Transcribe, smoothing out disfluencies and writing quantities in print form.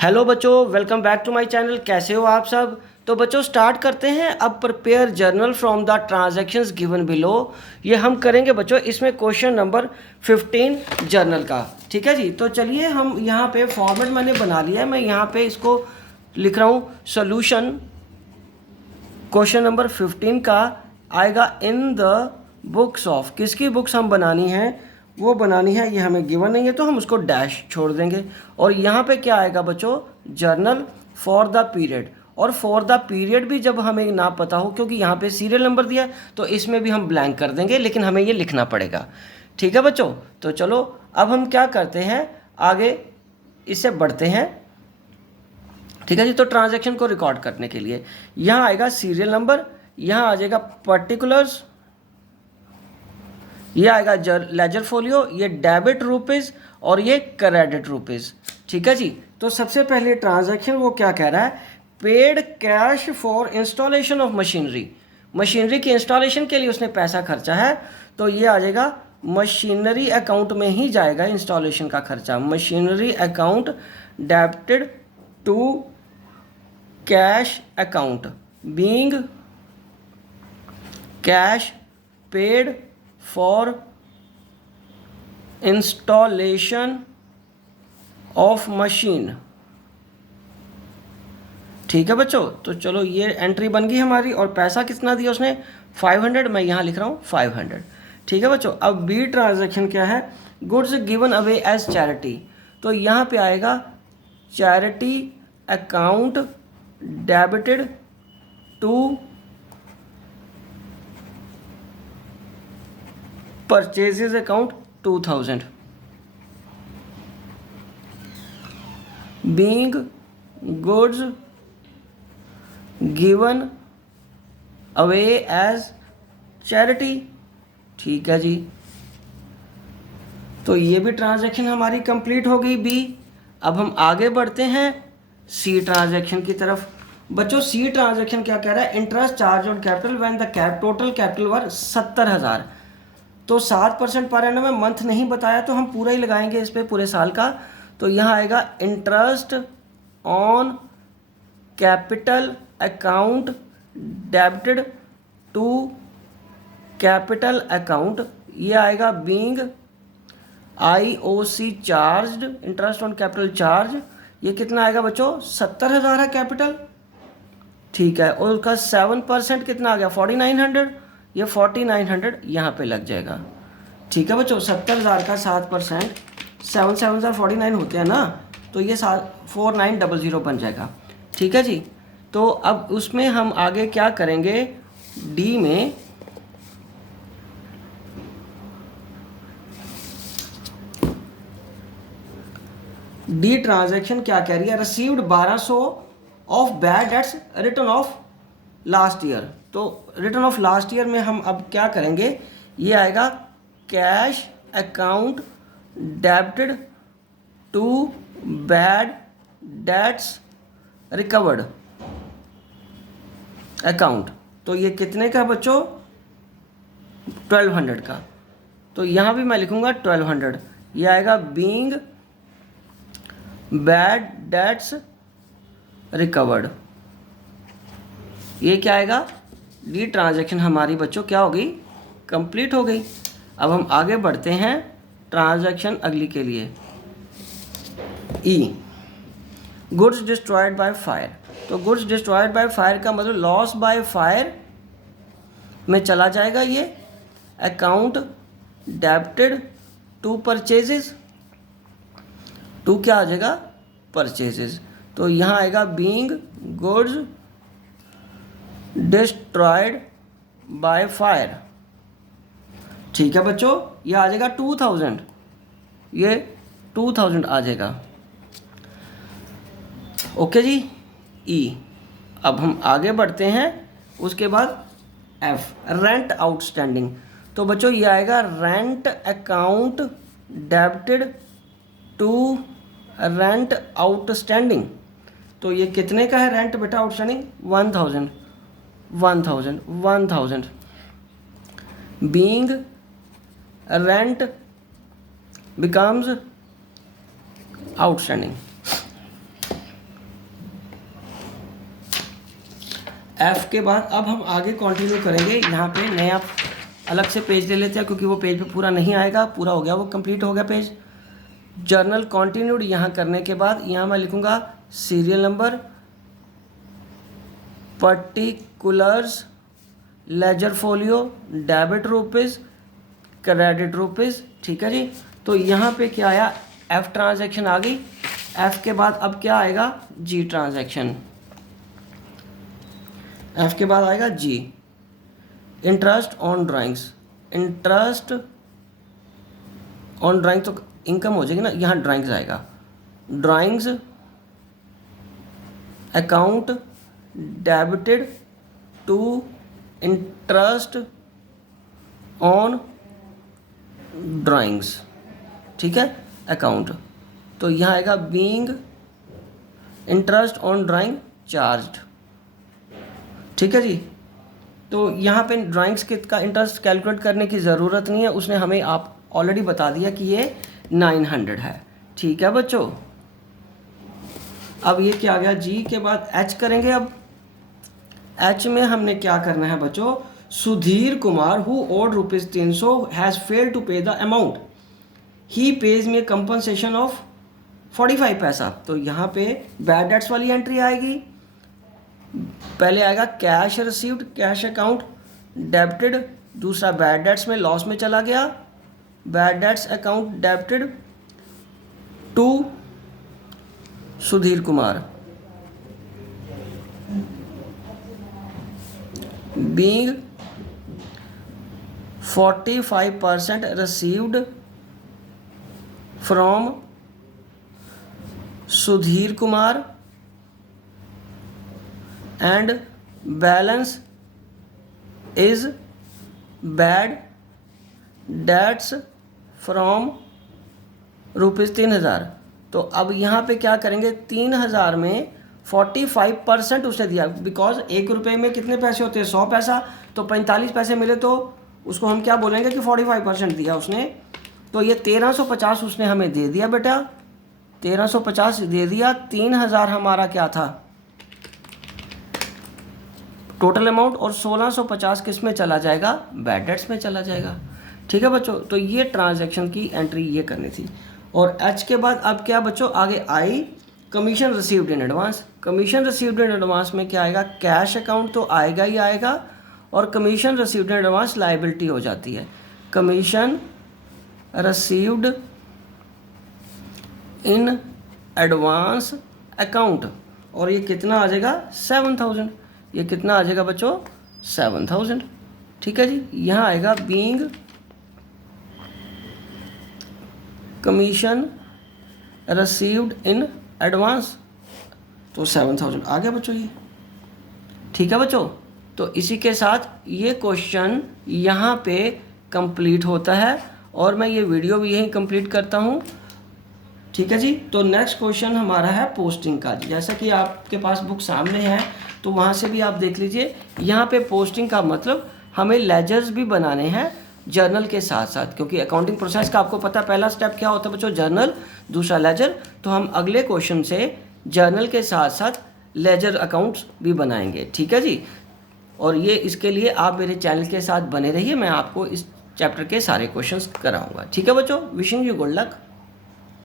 Hello बच्चों, welcome back to my channel. कैसे हो आप सब। तो बच्चों स्टार्ट करते हैं। अब prepare journal from the transactions given below. ये हम करेंगे बच्चों, इसमें क्वेश्चन नंबर 15 जर्नल का। ठीक है जी। तो चलिए हम यहाँ पे फॉर्मेट मैंने बना लिया है। मैं यहाँ पे इसको लिख रहा हूँ सोल्यूशन। क्वेश्चन नंबर 15 का आएगा इन द बुक्स ऑफ। किसकी बुक्स हम बनानी है, वो बनानी है। ये हमें गिवन नहीं है तो हम उसको डैश छोड़ देंगे। और यहाँ पे क्या आएगा बच्चों, जर्नल फॉर द पीरियड। और फॉर द पीरियड भी जब हमें ना पता हो, क्योंकि यहाँ पे सीरियल नंबर दिया है, तो इसमें भी हम ब्लैंक कर देंगे, लेकिन हमें ये लिखना पड़ेगा। ठीक है बच्चों। तो चलो अब हम क्या करते हैं, आगे इससे बढ़ते हैं। ठीक है जी। तो ट्रांजैक्शन को रिकॉर्ड करने के लिए यहाँ आएगा सीरियल नंबर, यहाँ आ जाएगा पर्टिकुलर्स, ये आएगा लेजर फोलियो, ये डेबिट रुपीज़ और ये क्रेडिट रुपीज़। ठीक है जी। तो सबसे पहले ट्रांजैक्शन वो क्या कह रहा है, paid cash for installation of machinery. Machinery की इंस्टॉलेशन के लिए उसने पैसा खर्चा है, तो ये आ जाएगा मशीनरी अकाउंट में ही जाएगा इंस्टॉलेशन का खर्चा। Machinery account debited to cash account being cash paid for installation of machine. ठीक है बच्चों। तो चलो ये एंट्री बन गई हमारी। और पैसा कितना दिया उसने, 500। मैं यहाँ लिख रहा हूँ 500। ठीक है बच्चों। अब बी ट्रांजैक्शन क्या है, goods given away as charity. तो यहाँ पे आएगा charity account debited to purchases account 2000 being goods given away as charity. ठीक है जी। तो ये भी ट्रांजैक्शन हमारी कंप्लीट हो गई बी। अब हम आगे बढ़ते हैं सी ट्रांजैक्शन की तरफ। बच्चों सी ट्रांजैक्शन क्या कह रहा है, interest charge on capital when the total capital were 70,000। तो 7% पर एनम में मंथ नहीं बताया, तो हम पूरा ही लगाएंगे इस पे, पूरे साल का। तो यहाँ आएगा interest on capital account debited to capital account, ये आएगा being IOC charged, interest on capital charge. ये कितना आएगा बच्चों, 70,000 है कैपिटल। ठीक है। और उसका 7% कितना आ गया, 4900। ये 4900 यहाँ पे लग जाएगा। ठीक है बच्चों। 70,000 का 7%, 7 7 49 होते हैं ना, तो ये 4900 बन जाएगा। ठीक है जी। तो अब उसमें हम आगे क्या करेंगे, डी में डी ट्रांजैक्शन क्या कह रही है, received 1200 of bad debts return of last year. तो रिटर्न ऑफ लास्ट ईयर में हम अब क्या करेंगे, ये आएगा cash account debited to bad debts recovered account. तो ये कितने का बच्चों, 1200 का। तो यहाँ भी मैं लिखूँगा 1200। ये आएगा बीइंग बैड डेट्स रिकवर्ड। ये क्या आएगा, डी ट्रांजैक्शन हमारी बच्चों क्या हो गई, कंप्लीट हो गई। अब हम आगे बढ़ते हैं ट्रांजैक्शन अगली के लिए। E goods destroyed by fire. तो गुड्स डिस्ट्रॉयड बाय फायर का मतलब लॉस बाय फायर में चला जाएगा ये। Account debited to purchases, to क्या आ जाएगा, परचेजेस। तो यहाँ आएगा being goods destroyed by fire. ठीक है बच्चों। ये आ जाएगा 2000, ये 2000 आ जाएगा। ओके जी। ई। अब हम आगे बढ़ते हैं, उसके बाद एफ रेंट आउटस्टैंडिंग। तो बच्चों ये आएगा rent account debited to rent outstanding. तो ये कितने का है रेंट बेटा outstanding, 1000 being rent becomes outstanding. F के बाद अब हम आगे कंटिन्यू करेंगे। यहाँ पे नया अलग से पेज ले लेते हैं क्योंकि वो पेज पे पूरा नहीं आएगा, पूरा हो गया, वो कंप्लीट हो गया पेज। जर्नल कंटिन्यूड यहाँ करने के बाद यहाँ मैं लिखूँगा serial number, particulars, ledger folio, debit rupees, credit rupees. ठीक है जी। तो यहाँ पे क्या आया, F ट्रांजैक्शन आ गई। F के बाद अब क्या आएगा, G ट्रांजैक्शन। F के बाद आएगा G, interest on drawings. Interest on drawing तो इनकम हो जाएगी ना, यहाँ ड्राइंग्स आएगा। Drawings account debited to interest on drawings. ठीक है, अकाउंट। तो यहाँ आएगा being interest on drawing charged. ठीक है जी। तो यहाँ पे ड्राइंग्स का इंटरेस्ट कैलकुलेट करने की ज़रूरत नहीं है, उसने हमें आप ऑलरेडी बता दिया कि ये 900 है। ठीक है बच्चों। अब ये क्या आ गया, जी के बाद H करेंगे। अब H में हमने क्या करना है बच्चों, Sudhir Kumar who owed ₹300 has failed to pay the amount, he pays में कंपनसेशन ऑफ 45 पैसा। तो यहाँ पे बैड डेट्स वाली एंट्री आएगी। पहले आएगा cash received, cash account debited, दूसरा बैड डेट्स में लॉस में चला गया, bad debts account debited to Sudhir Kumar, being 45% received from Sudhir Kumar and balance is bad debts from ₹3000। तो अब यहाँ पे क्या करेंगे, 3000 में 45% उसने दिया, बिकॉज ₹1 में कितने पैसे होते हैं, 100 पैसा। तो 45 पैसे मिले तो उसको हम क्या बोलेंगे कि 45% दिया उसने। तो ये 1350 उसने हमें दे दिया बेटा, 1350 दे दिया। 3000 हमारा क्या था टोटल अमाउंट, और 1650 किस में चला जाएगा, बैड डेट्स में चला जाएगा। ठीक है बच्चों। तो ये ट्रांजैक्शन की एंट्री ये करनी थी। और H के बाद अब क्या बच्चों, आगे आई commission received in advance. Commission received in advance में क्या आएगा, कैश अकाउंट तो आएगा ही आएगा, और commission received in advance liability हो जाती है। Commission received in advance account, और ये कितना आ जाएगा, 7000। ये कितना आ जाएगा बच्चों, 7000। ठीक है जी। यहाँ आएगा being commission received in advance, तो 7000 आ गया बच्चों ये। ठीक है बच्चों। तो इसी के साथ ये क्वेश्चन यहाँ पे कंप्लीट होता है, और मैं ये वीडियो भी यहीं कंप्लीट करता हूँ। ठीक है जी। तो नेक्स्ट क्वेश्चन हमारा है पोस्टिंग का। जैसा कि आपके पास बुक सामने है तो वहाँ से भी आप देख लीजिए। यहाँ पे पोस्टिंग का मतलब हमें लेजर्स भी बनाने हैं जर्नल के साथ साथ, क्योंकि अकाउंटिंग प्रोसेस का आपको पता है पहला स्टेप क्या होता है बच्चों, जर्नल, दूसरा लेजर। तो हम अगले क्वेश्चन से जर्नल के साथ साथ लेजर अकाउंट्स भी बनाएंगे। ठीक है जी। और ये इसके लिए आप मेरे चैनल के साथ बने रहिए, मैं आपको इस चैप्टर के सारे क्वेश्चंस कराऊंगा। ठीक है बच्चों। Wishing you good luck.